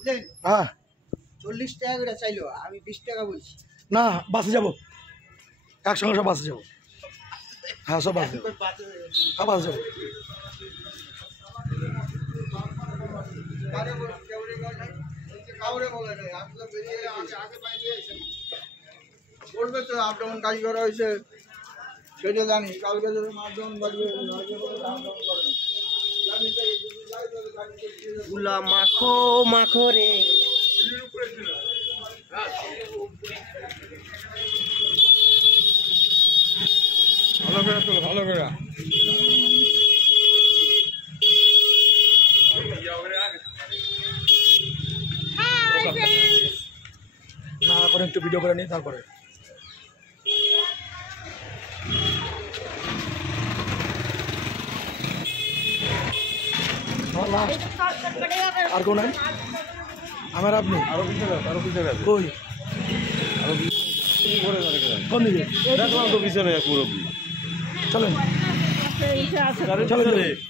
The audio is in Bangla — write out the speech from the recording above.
বুঝলেন? হ্যাঁ 40 টাকা করে চাইলো, আমি 20 টাকা বলছি। না বাসে যাবো, একসঙ্গে সব বাসে যাবো। হ্যাঁ সব বাসে যাবো, হ্যাঁ বাসে যাবো। বলবে তো আপ ডাউন কাজ করা হয়েছে সেটা জানি, কালকে যদি মাপডাউন বাড়বে গুলা মাখো মাখো রে। ভালো করে তোলো, ভালো করে। না এখন একটু ভিডিও করে নিই তারপরে। আর কোন আমার আপনি আরো পিছনে, আরো পিছনে। কই আরো পিছনে কোন দিকে দেখলাম তো পিছনে পুরো। চলেন চলেন।